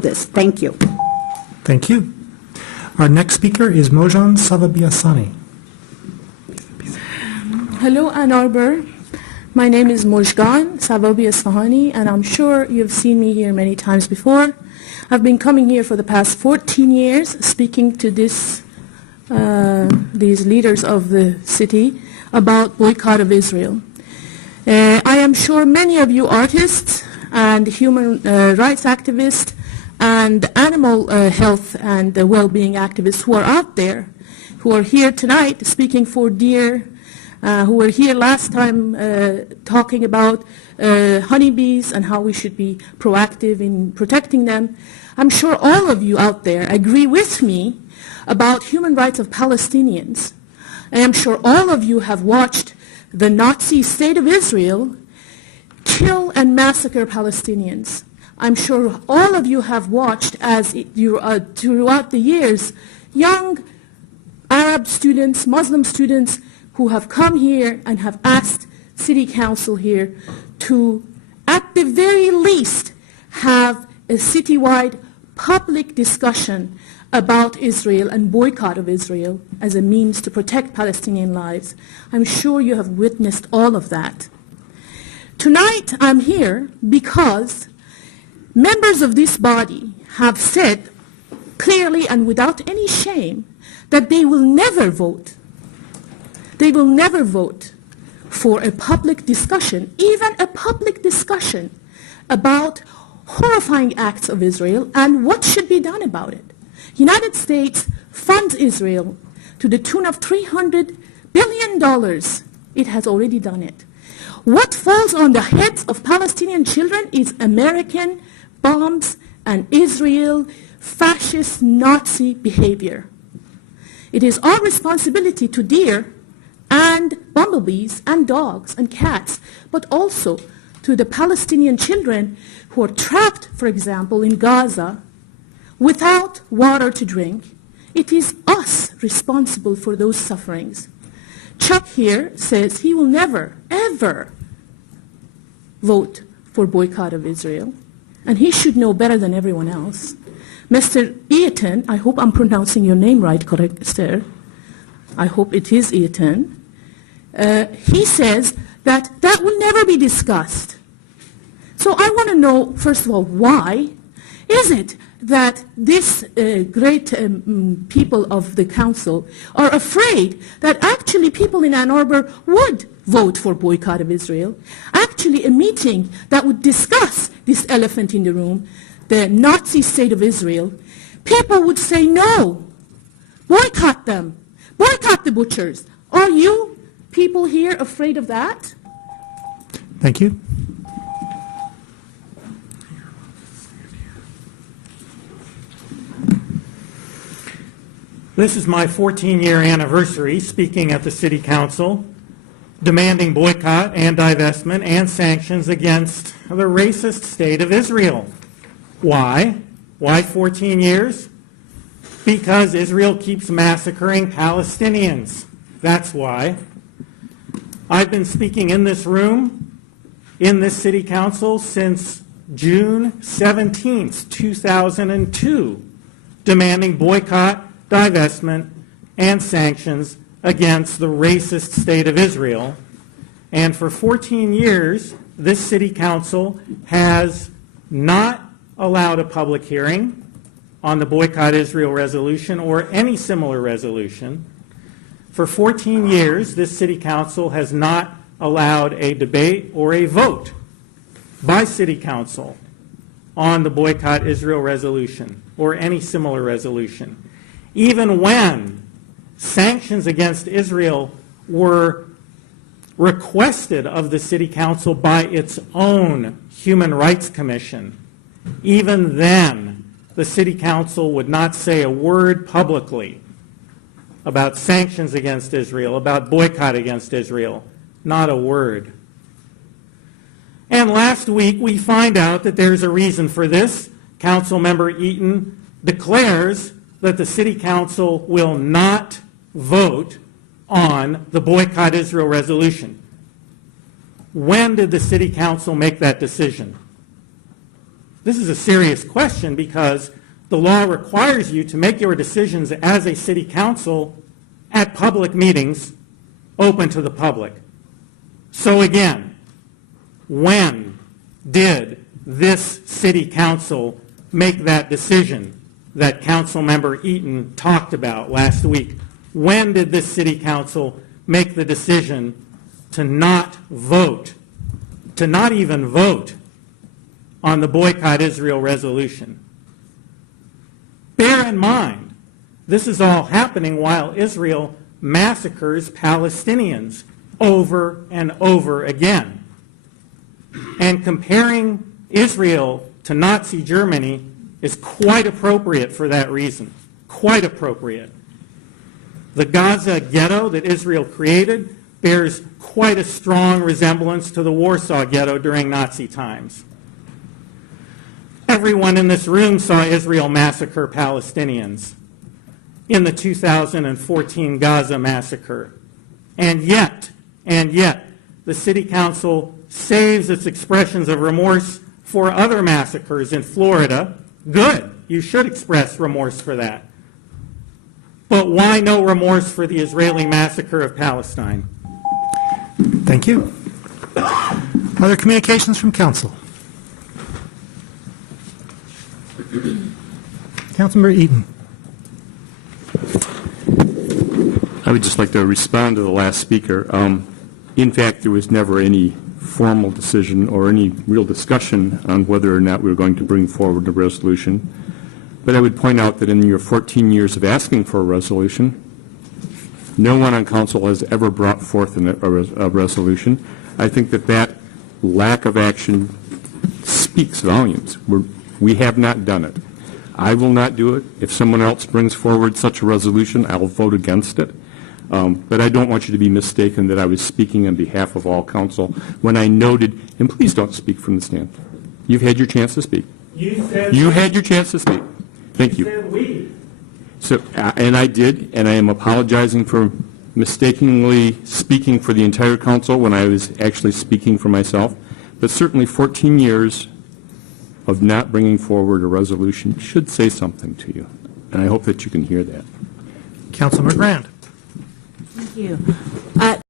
of this. Thank you. Thank you. Our next speaker is Mojan Savabiasani. Hello, Ann Arbor. My name is Mojgan Savabiasani, and I'm sure you've seen me here many times before. I've been coming here for the past 14 years, speaking to these leaders of the city about boycott of Israel. I am sure many of you artists and human rights activists and animal health and well-being activists who are out there, who are here tonight speaking for deer, who were here last time talking about honeybees and how we should be proactive in protecting them. I'm sure all of you out there agree with me about human rights of Palestinians. I am sure all of you have watched the Nazi state of Israel kill and massacre Palestinians. I'm sure all of you have watched as throughout the years, young Arab students, Muslim students who have come here and have asked City Council here to, at the very least, have a citywide public discussion about Israel and boycott of Israel as a means to protect Palestinian lives. I'm sure you have witnessed all of that. Tonight I'm here because members of this body have said clearly and without any shame that they will never vote. They will never vote for a public discussion, even a public discussion about horrifying acts of Israel and what should be done about it. United States funds Israel to the tune of $300 billion. It has already done it. What falls on the heads of Palestinian children is American bombs and Israel fascist Nazi behavior. It is our responsibility to deer and bumblebees and dogs and cats, but also to the Palestinian children who are trapped, for example, in Gaza without water to drink. It is us responsible for those sufferings. Chuck here says he will never, ever vote for boycott of Israel, and he should know better than everyone else. Mr. Eaton, I hope I'm pronouncing your name right, correct, sir? I hope it is Eaton. He says that that will never be discussed. So I want to know, first of all, why is it that this great people of the council are afraid that actually people in Ann Arbor would vote for boycott of Israel? Actually, a meeting that would discuss this elephant in the room, the Nazi state of Israel, people would say no, boycott them, boycott the butchers. Are you people here afraid of that? Thank you. This is my 14-year anniversary speaking at the City Council, demanding boycott and divestment and sanctions against the racist state of Israel. Why? Why 14 years? Because Israel keeps massacring Palestinians. That's why. I've been speaking in this room, in this City Council, since June 17th, 2002, demanding boycott, divestment, and sanctions against the racist state of Israel. And for 14 years, this City Council has not allowed a public hearing on the Boycott Israel resolution or any similar resolution. For 14 years, this City Council has not allowed a debate or a vote by City Council on the Boycott Israel resolution or any similar resolution. Even when sanctions against Israel were requested of the City Council by its own Human Rights Commission, even then the City Council would not say a word publicly about sanctions against Israel, about boycott against Israel. Not a word. And last week we find out that there's a reason for this. Councilmember Eaton declares that the City Council will not vote on the Boycott Israel resolution. When did the City Council make that decision? This is a serious question because the law requires you to make your decisions as a city council at public meetings open to the public. So again, when did this city council make that decision that Councilmember Eaton talked about last week? When did this city council make the decision to not vote, to not even vote on the Boycott-Israel resolution? Bear in mind, this is all happening while Israel massacres Palestinians over and over again. And comparing Israel to Nazi Germany is quite appropriate for that reason. Quite appropriate. The Gaza ghetto that Israel created bears quite a strong resemblance to the Warsaw Ghetto during Nazi times. Everyone in this room saw Israel massacre Palestinians in the 2014 Gaza massacre. And yet, the City Council saves its expressions of remorse for other massacres in Florida. Good. You should express remorse for that. But why no remorse for the Israeli massacre of Palestine? Thank you. Are there communications from council? Councilmember Eaton. I would just like to respond to the last speaker. In fact, there was never any formal decision or any real discussion on whether or not we were going to bring forward a resolution. But I would point out that in your 14 years of asking for a resolution, no one on council has ever brought forth a resolution. I think that that lack of action speaks volumes. We have not done it. I will not do it. If someone else brings forward such a resolution, I will vote against it. But I don't want you to be mistaken that I was speaking on behalf of all council when I noted, and please don't speak from the stand. You've had your chance to speak. You had your chance to speak. Thank you. Said we. So, and I did, and I am apologizing for mistakenly speaking for the entire council when I was actually speaking for myself. But certainly 14 years of not bringing forward a resolution should say something to you. And I hope that you can hear that. Councilmember Grant. Thank you.